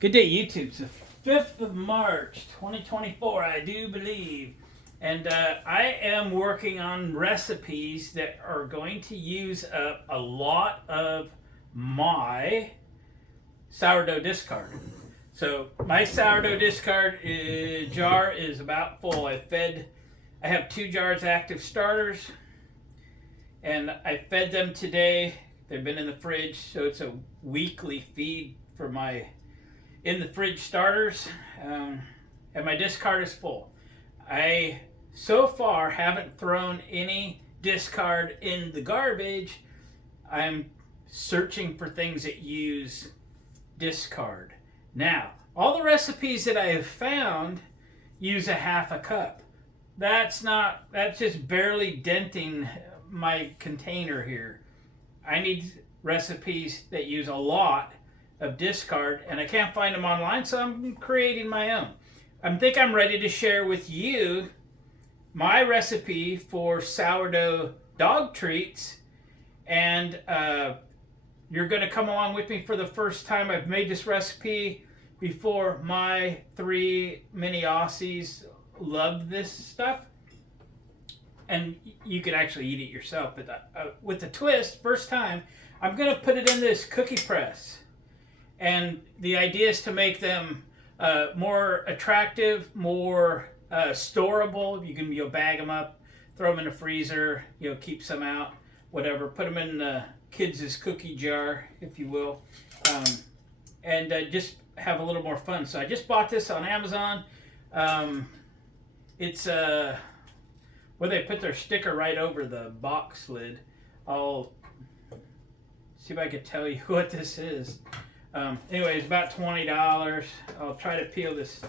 Good day, YouTube. It's the 5th of March, 2024, I do believe. And I am working on recipes that are going to use up a lot of my sourdough discard. So my sourdough discard jar is about full. I have 2 jars active starters, and I fed them today. They've been in the fridge, so it's a weekly feed for my in the fridge starters, and my discard is full. I so far haven't thrown any discard in the garbage. I'm searching for things that use discard. Now, all the recipes that I have found use a half a cup. That's just barely denting my container here. I need recipes that use a lot of discard, and I can't find them online, so I'm creating my own. I think I'm ready to share with you my recipe for sourdough dog treats, and you're going to come along with me for the first time. I've made this recipe before. My 3 mini Aussies love this stuff, and you could actually eat it yourself, but with the twist, first time, I'm going to put it in this cookie press. And the idea is to make them more attractive, more storable. You can bag them up, throw them in the freezer, keep some out, whatever. Put them in the kids' cookie jar, if you will, and just have a little more fun. So I just bought this on Amazon. It's where they put their sticker right over the box lid. I'll see if I can tell you what this is. Anyway, it's about $20. I'll try to peel this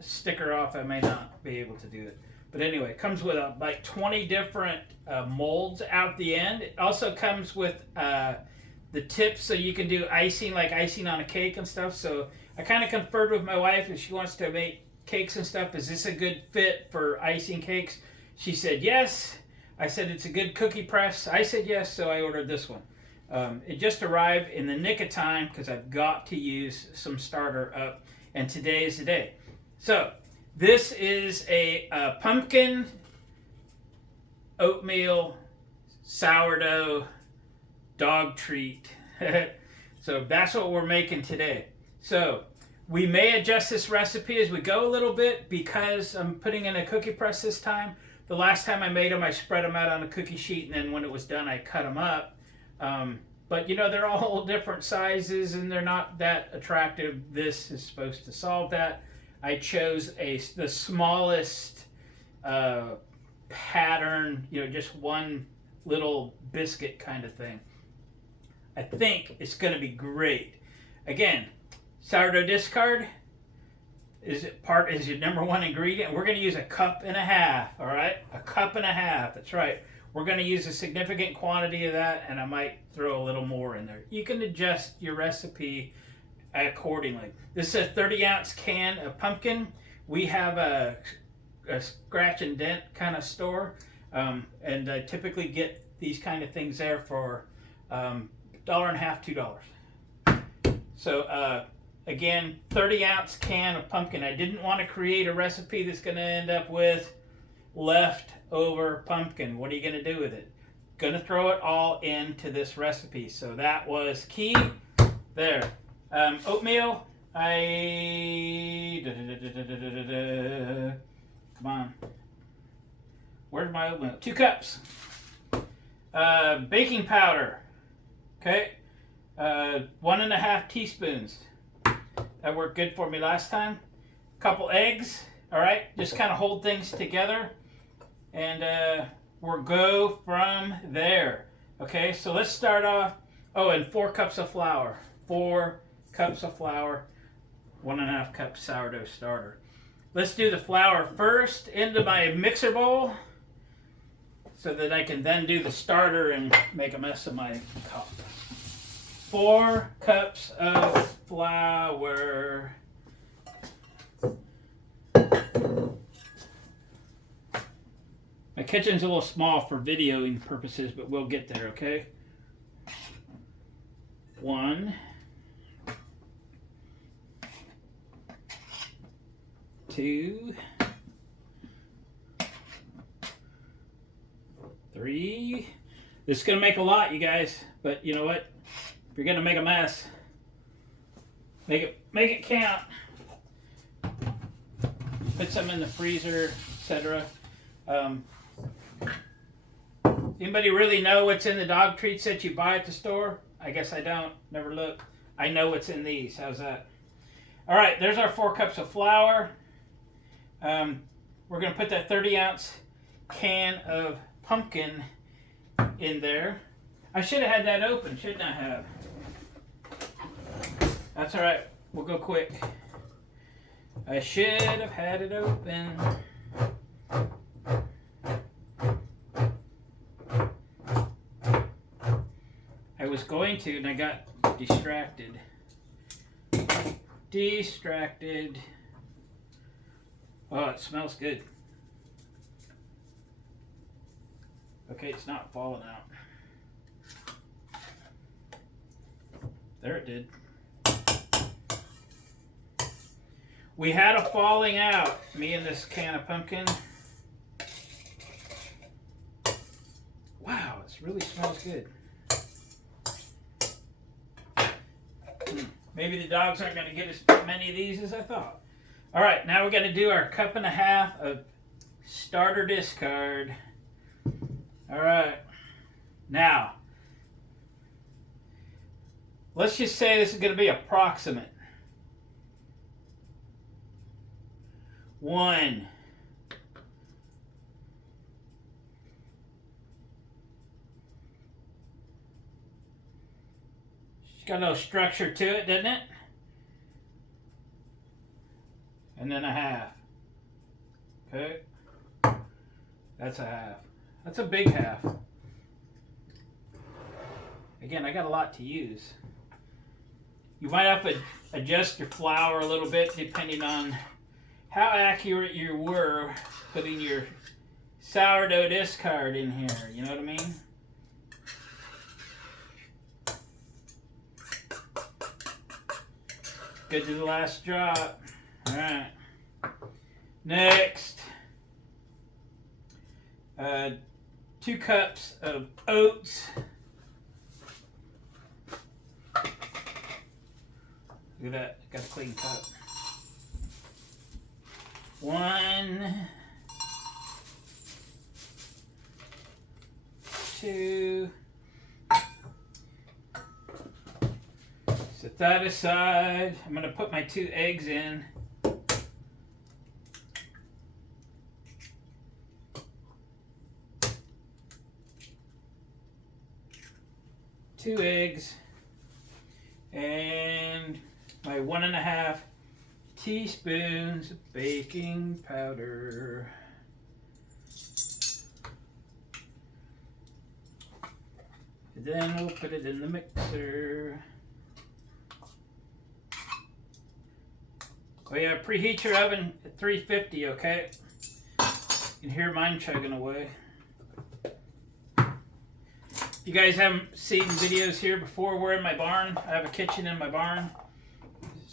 sticker off. I may not be able to do it. But anyway, it comes with like 20 different molds out the end. It also comes with the tips so you can do icing, like icing on a cake and stuff. So I kind of conferred with my wife if she wants to make cakes and stuff. Is this a good fit for icing cakes? She said yes. I said it's a good cookie press. I said yes, so I ordered this one. It just arrived in the nick of time because I've got to use some starter up, and today is the day. So this is a pumpkin oatmeal sourdough dog treat. So that's what we're making today. So we may adjust this recipe as we go a little bit because I'm putting in a cookie press this time. The last time I made them, I spread them out on a cookie sheet, and then when it was done, I cut them up. But they're all different sizes and they're not that attractive. This is supposed to solve that. I chose the smallest pattern, just one little biscuit kind of thing. I think it's going to be great. Again, sourdough discard is your number 1 ingredient. We're going to use 1.5 cups, all right? 1.5 cups, that's right. We're going to use a significant quantity of that, and I might throw a little more in there. You can adjust your recipe accordingly. This is a 30-ounce can of pumpkin. We have a scratch and dent kind of store, and I typically get these kind of things there for $1.50, $2. So again, 30-ounce can of pumpkin. I didn't want to create a recipe that's going to end up with leftover pumpkin. What are you going to do with it? Going to throw it all into this recipe. So that was key there. Oatmeal. Come on. Where's my oatmeal? 2 cups. Baking powder. Okay. 1.5 teaspoons. That worked good for me last time. Couple eggs. All right. Just kind of hold things together. And we'll go from there. Okay, so let's start off. Oh, and 4 cups of flour. 4 cups of flour, 1.5 cups sourdough starter. Let's do the flour first into my mixer bowl so that I can then do the starter and make a mess of my cup. 4 cups of flour. My kitchen's a little small for videoing purposes, but we'll get there, okay? 1, 2, 3. This is gonna make a lot, you guys, but you know what? If you're gonna make a mess, make it count. Put some in the freezer, etc. Anybody really know what's in the dog treats that you buy at the store? I guess I don't. Never look. I know what's in these. How's that? All right, there's our 4 cups of flour. We're going to put that 30-ounce can of pumpkin in there. I should have had that open, shouldn't I have? That's all right. We'll go quick. I should have had it open. I was going to, and I got distracted. Oh, it smells good. Okay, it's not falling out. There it did. We had a falling out, me and this can of pumpkin. Wow, it really smells good. Maybe the dogs aren't going to get as many of these as I thought. All right, now we're going to do our 1.5 cups of starter discard. All right. Now, let's just say this is going to be approximate. 1. It's got a little structure to it, doesn't it? And then a half. Okay. That's a half. That's a big half. Again, I got a lot to use. You might have to adjust your flour a little bit depending on how accurate you were putting your sourdough discard in here. You know what I mean? Good to the last drop. All right. Next, 2 cups of oats. Look at that, got a clean cup. 1, 2. Set that aside. I'm going to put my 2 eggs in. Two eggs and my 1.5 teaspoons of baking powder. And then we'll put it in the mixer. Oh yeah, preheat your oven at 350, okay? You can hear mine chugging away. You guys haven't seen videos here before. We're in my barn. I have a kitchen in my barn.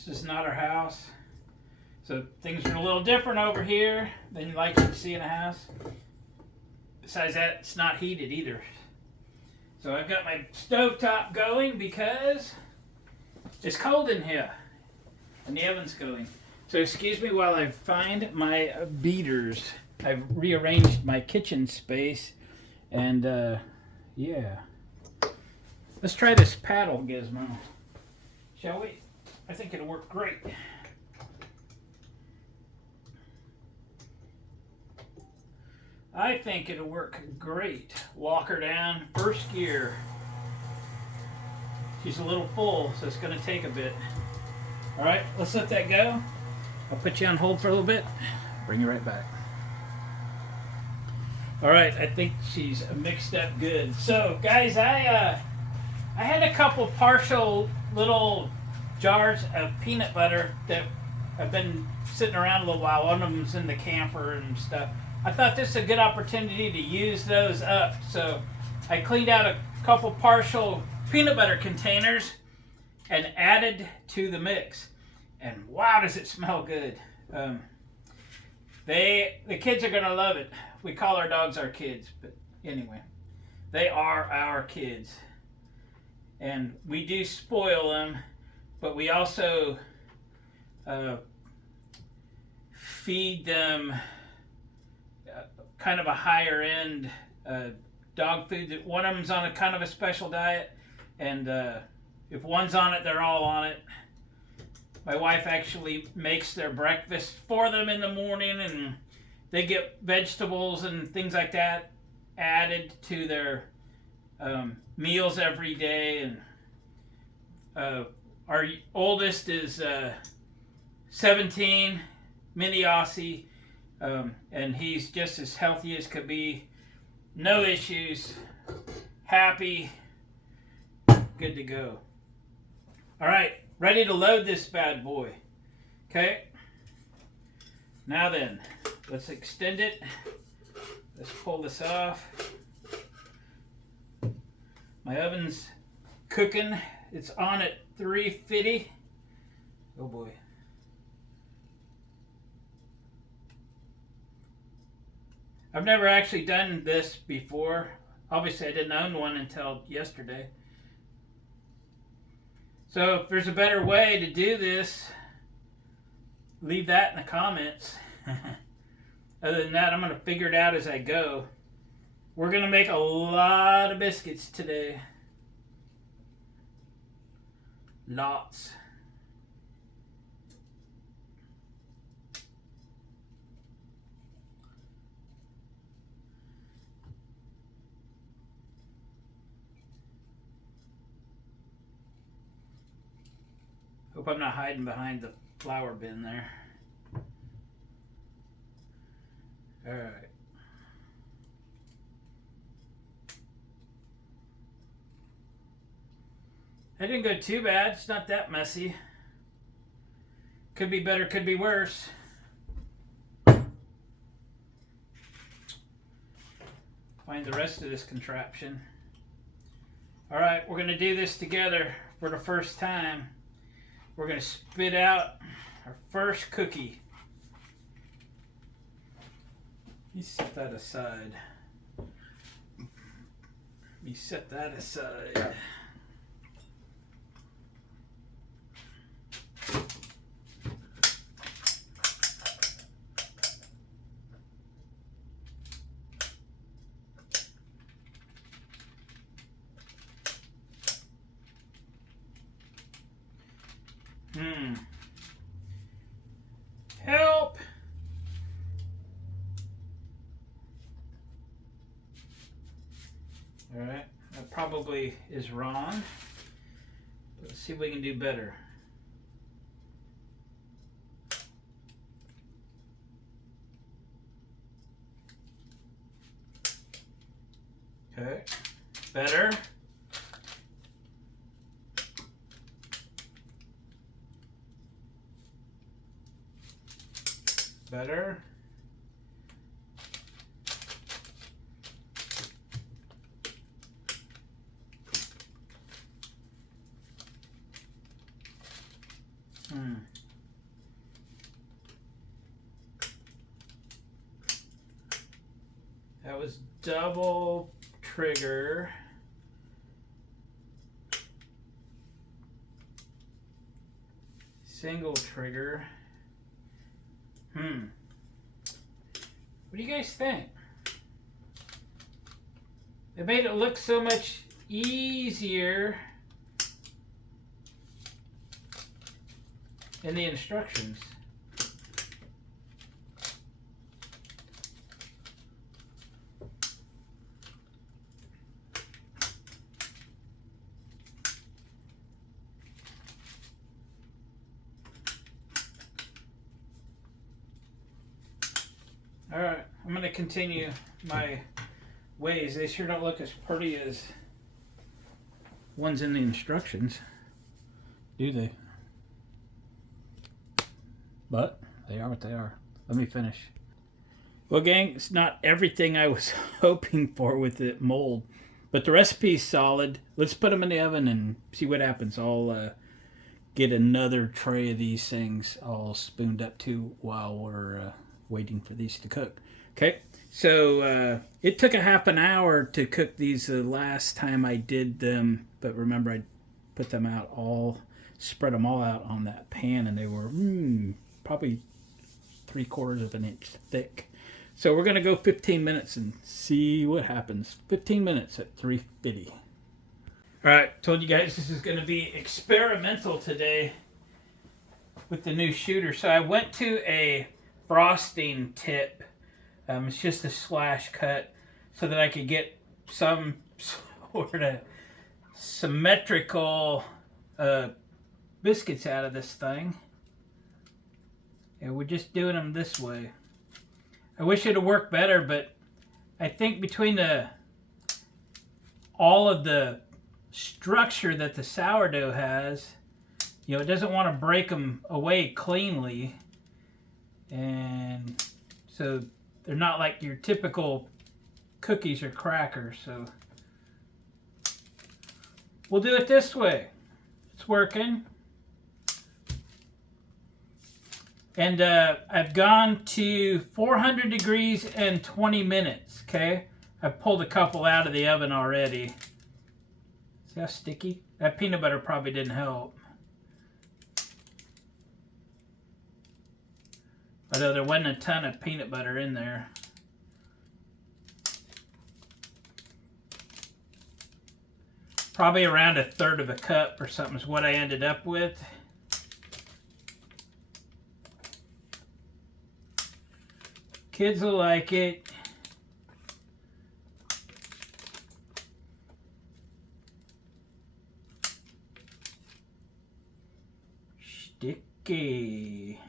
This is not our house. So things are a little different over here than you like to see in a house. Besides that, it's not heated either. So I've got my stovetop going because it's cold in here. And the oven's going. So excuse me while I find my beaters. I've rearranged my kitchen space and yeah. Let's try this paddle gizmo. Shall we? I think it'll work great. I think it'll work great. Walk her down, first gear. She's a little full, so it's going to take a bit. All right, let's let that go. I'll put you on hold for a little bit. Bring you right back. All right, I think she's mixed up good. So, guys, I had a couple partial little jars of peanut butter that have been sitting around a little while. One of them's in the camper and stuff. I thought this was a good opportunity to use those up. So I cleaned out a couple partial peanut butter containers and added to the mix. And wow, does it smell good. The kids are gonna love it. We call our dogs our kids, but anyway, they are our kids, and we do spoil them, but we also feed them kind of a higher end dog food. That one of them's on a kind of a special diet, and if one's on it, they're all on it. My wife actually makes their breakfast for them in the morning, and they get vegetables and things like that added to their meals every day. And our oldest is 17, mini Aussie, and he's just as healthy as could be. No issues, happy, good to go. All right, ready to load this bad boy. Okay, now then, let's extend it. Let's pull this off. My oven's cooking. It's on at 350. Oh boy. I've never actually done this before. Obviously, I didn't own one until yesterday. So if there's a better way to do this, leave that in the comments. Other than that, I'm going to figure it out as I go. We're going to make a lot of biscuits today. Lots. Hope I'm not hiding behind the flour bin there. All right. That didn't go too bad. It's not that messy. Could be better, could be worse. Find the rest of this contraption. All right, we're going to do this together for the first time. We're going to spit out our first cookie. You set that aside. You set that aside. Help! All right, that probably is wrong. Let's see if we can do better. Okay, better. Better. That was double trigger. Single trigger. What do you guys think? It made it look so much easier in the instructions. Alright, I'm going to continue my ways. They sure don't look as pretty as ones in the instructions, do they? But they are what they are. Let me finish. Well, gang, it's not everything I was hoping for with the mold, but the recipe's solid. Let's put them in the oven and see what happens. I'll get another tray of these things all spooned up too while we're waiting for these to cook. Okay, so it took a half an hour to cook these the last time I did them, but remember I put them out all, spread them all out on that pan, and they were probably 3/4 of an inch thick. So we're gonna go 15 minutes and see what happens. 15 minutes at 350. All right, told you guys this is gonna be experimental today with the new shooter. So I went to a frosting tip. It's just a slash cut so that I could get some sort of symmetrical biscuits out of this thing. And we're just doing them this way. I wish it would work better, but I think between all of the structure that the sourdough has, it doesn't want to break them away cleanly. And so they're not like your typical cookies or crackers. So we'll do it this way. It's working. And I've gone to 400 degrees and 20 minutes, okay? I've pulled a couple out of the oven already. See how sticky? That peanut butter probably didn't help. Although there wasn't a ton of peanut butter in there. Probably around 1/3 of a cup or something is what I ended up with. Kids will like it. Sticky.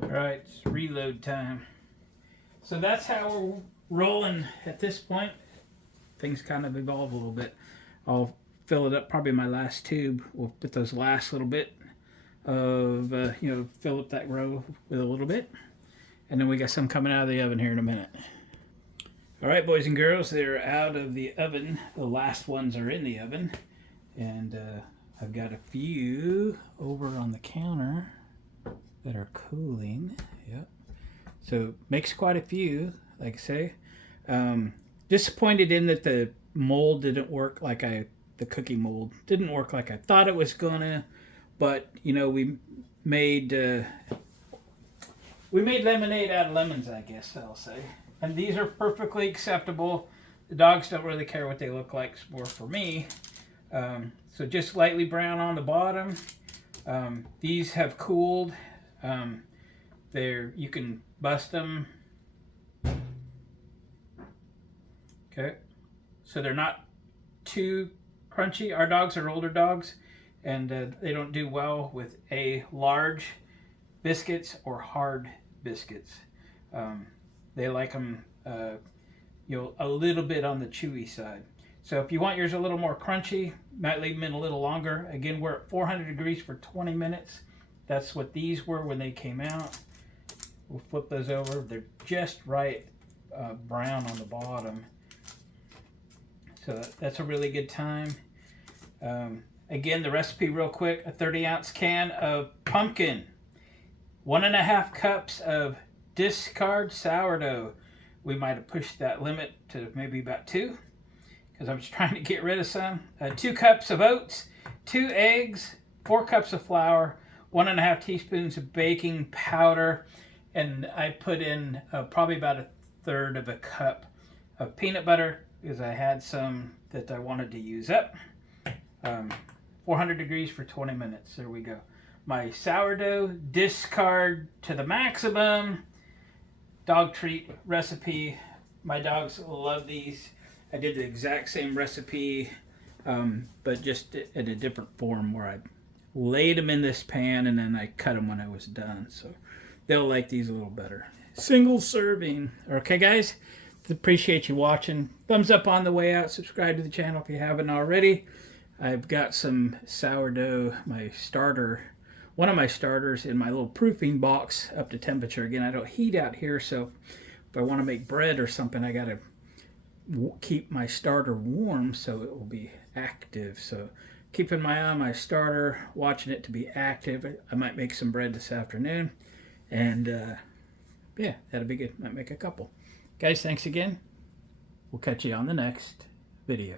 Alright, it's reload time. So that's how we're rolling at this point. Things kind of evolve a little bit. I'll fill it up, probably my last tube. We'll put those last little bit of, fill up that row with a little bit. And then we got some coming out of the oven here in a minute. Alright, boys and girls, they're out of the oven. The last ones are in the oven. And I've got a few over on the counter that are cooling. Yep. So makes quite a few, like I say. Disappointed in that the mold didn't work like the cookie mold didn't work like I thought it was gonna. But we made lemonade out of lemons, I guess I'll say. And these are perfectly acceptable. The dogs don't really care what they look like. It's more for me. So just lightly brown on the bottom. These have cooled. You can bust them. Okay, so they're not too crunchy. Our dogs are older dogs, and they don't do well with large biscuits or hard biscuits. They like them, a little bit on the chewy side. So if you want yours a little more crunchy, might leave them in a little longer. Again, we're at 400 degrees for 20 minutes. That's what these were when they came out. We'll flip those over. They're just right brown on the bottom. So that's a really good time. Again, the recipe real quick. A 30-ounce can of pumpkin. 1.5 cups of discard sourdough. We might have pushed that limit to maybe about 2 because I was trying to get rid of some. 2 cups of oats, 2 eggs, 4 cups of flour, 1.5 teaspoons of baking powder, and I put in probably about 1/3 of a cup of peanut butter because I had some that I wanted to use up. 400 degrees for 20 minutes. There we go. my sourdough discard to the maximum dog treat recipe. My dogs love these. I did the exact same recipe, but just in a different form where I laid them in this pan and then I cut them when I was done. So they'll like these a little better. Single serving. Okay, guys? Appreciate you watching. Thumbs up on the way out. Subscribe to the channel if you haven't already. I've got some sourdough, my starter, one of my starters in my little proofing box up to temperature. Again, I don't heat out here, so if I want to make bread or something, I got to keep my starter warm so it will be active. So keeping my eye on my starter, watching it to be active. I might make some bread this afternoon, and yeah, that'll be good. Might make a couple. Guys, thanks again. We'll catch you on the next video.